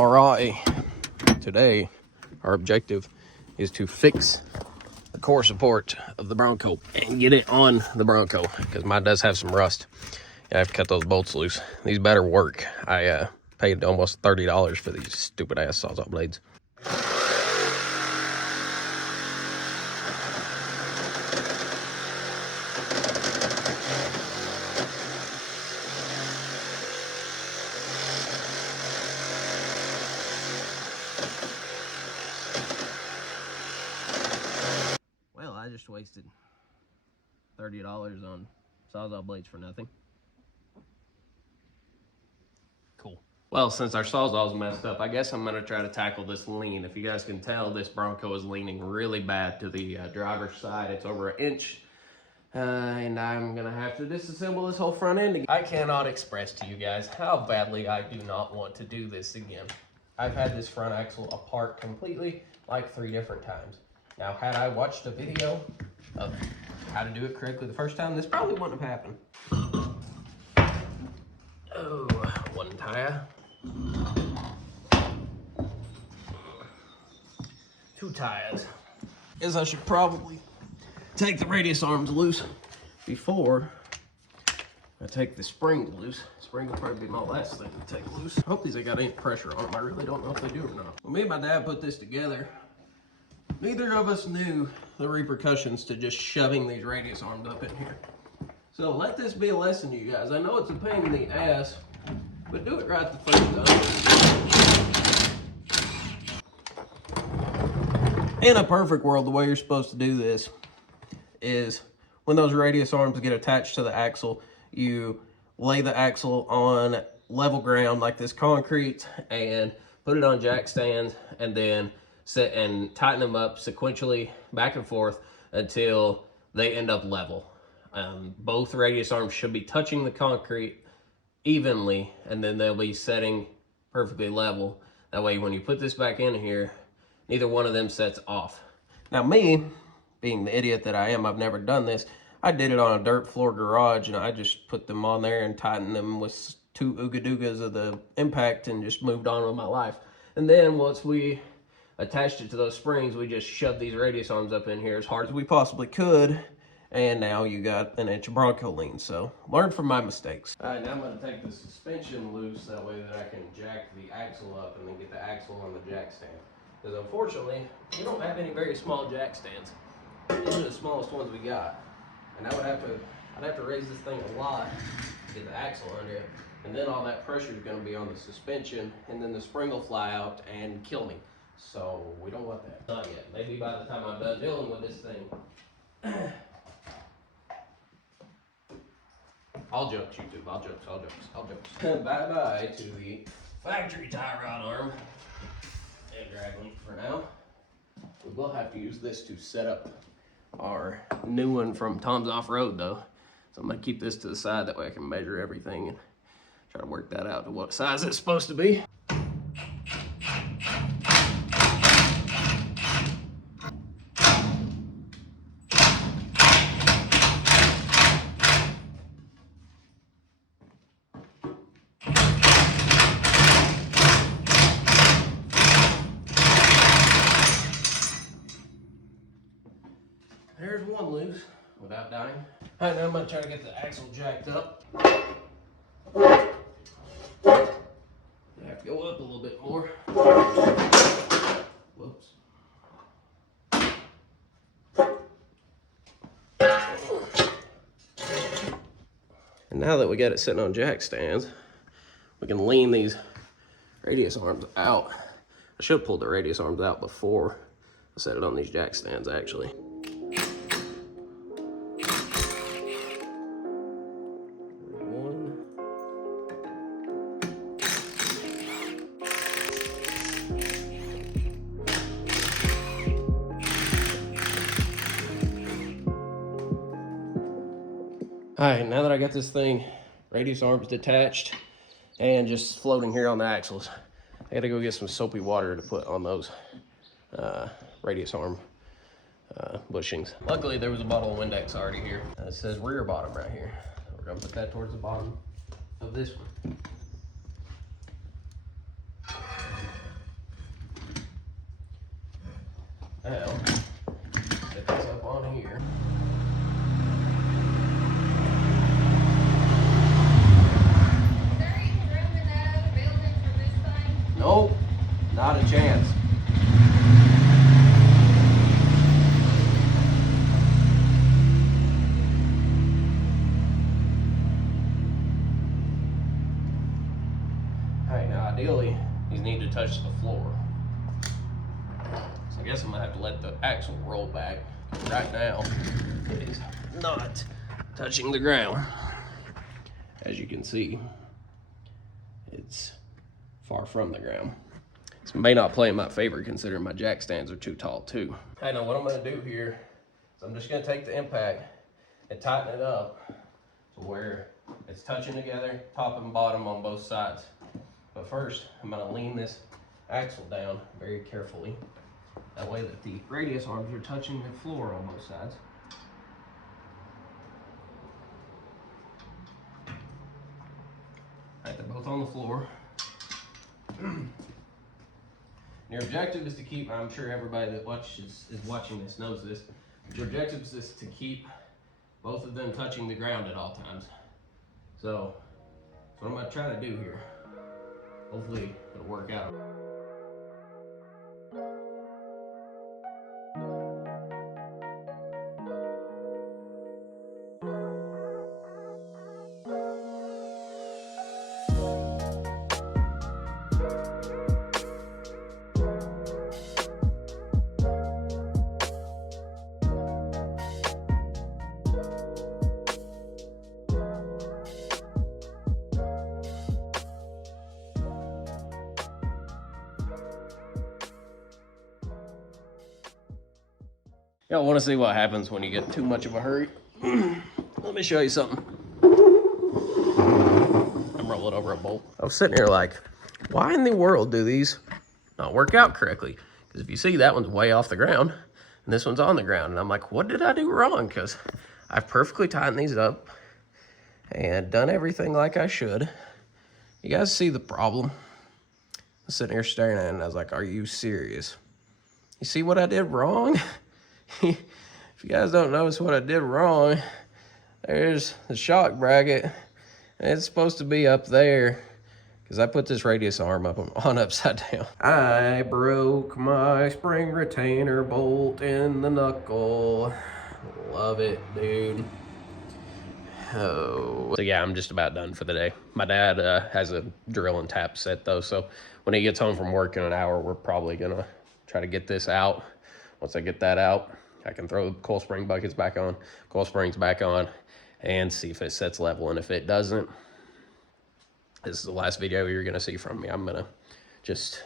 All right, today our objective is to fix the core support of the Bronco and get it on the Bronco because mine does have some rust. I have to cut those bolts loose. These better work. I paid almost $30 for these stupid ass Sawzall blades. Well, I just wasted $30 on Sawzall blades for nothing. Cool. Well, since our Sawzall's messed up, I guess I'm gonna try to tackle this lean. If you guys can tell, this Bronco is leaning really bad to the driver's side. It's over 1 inch. And I'm gonna have to disassemble this whole front end again. I cannot express to you guys how badly I do not want to do this again. I've had this front axle apart completely like 3 different times. Now, had I watched a video of how to do it correctly the first time, this probably wouldn't have happened. Oh, 1 tire. 2 tires. Guess I should probably take the radius arms loose before I take the springs loose. Spring will probably be my last thing to take loose. I hope these ain't got any pressure on them. I really don't know if they do or not. When me and my dad put this together, neither of us knew the repercussions to just shoving these radius arms up in here. So let this be a lesson to you guys. I know it's a pain in the ass, but do it right the first time. In a perfect world, the way you're supposed to do this is when those radius arms get attached to the axle, you lay the axle on level ground like this concrete and put it on jack stands and then set and tighten them up sequentially back and forth until they end up level. Both radius arms should be touching the concrete evenly, and then they'll be setting perfectly level. That way when you put this back in here, neither one of them sets off. Now me, being the idiot that I am, I've never done this. I did it on a dirt floor garage, and I just put them on there and tightened them with 2 Ooga Doogas of the impact and just moved on with my life. And then once we attached it to those springs, we just shoved these radius arms up in here as hard as we possibly could. And now you got 1 inch Bronco lean. So learn from my mistakes. All right, now I'm gonna take the suspension loose. That way that I can jack the axle up and then get the axle on the jack stand. Because unfortunately, we don't have any very small jack stands. These are the smallest ones we got. And I'd have to raise this thing a lot to get the axle under it. And then all that pressure is gonna be on the suspension, and then the spring will fly out and kill me. So we don't want that. Not yet. Maybe by the time I'm done dealing with this thing. All jokes, YouTube. All jokes, all jokes, all jokes. Bye-bye to the factory tie rod arm and drag link for now. We will have to use this to set up our new one from Tom's Off-Road, though. So I'm gonna keep this to the side. That way I can measure everything and try to work that out to what size it's supposed to be. There's one loose without dying. All right, now I'm gonna try to get the axle jacked up. I have to go up a little bit more. Whoops. And now that we got it sitting on jack stands, we can lean these radius arms out. I should have pulled the radius arms out before I set it on these jack stands, actually. All right, now that I got this thing, radius arms detached and just floating here on the axles, I gotta go get some soapy water to put on those radius arm bushings. Luckily, there was a bottle of Windex already here. It says rear bottom right here. We're gonna put that towards the bottom of this one. Now, set this up on here. Nope, not a chance. All right, now ideally, these need to touch the floor. So I guess I'm gonna have to let the axle roll back. Right now, it is not touching the ground. As you can see, it's far from the ground. This may not play in my favor considering my jack stands are too tall too. I know what I'm gonna do here is I'm just gonna take the impact and tighten it up to where it's touching together, top and bottom on both sides. But first, I'm gonna lean this axle down very carefully. That way that the radius arms are touching the floor on both sides. All right, they're both on the floor. Your objective is to keep, I'm sure everybody that is watching this knows this, your objective is to keep both of them touching the ground at all times. So, that's what I'm gonna try to do here. Hopefully it'll work out. Y'all want to see what happens when you get too much of a hurry? Let me show you something. I'm rolling over a bolt. I was sitting here like, why in the world do these not work out correctly? Because if you see, that one's way off the ground and this one's on the ground. And I'm like, what did I do wrong? Because I've perfectly tightened these up and done everything like I should. You guys see the problem? I was sitting here staring at it and I was like, are you serious? You see what I did wrong? If you guys don't notice what I did wrong, there's the shock bracket, and it's supposed to be up there because I put this radius arm up on upside down. I broke my spring retainer bolt in the knuckle. Love it, dude. Oh. So yeah, I'm just about done for the day. My dad has a drill and tap set though, so when he gets home from work in an hour, we're probably gonna try to get this out. Once I get that out, I can throw the coil spring buckets back on, coil springs back on, and see if it sets level. And if it doesn't, this is the last video you're gonna see from me. I'm gonna just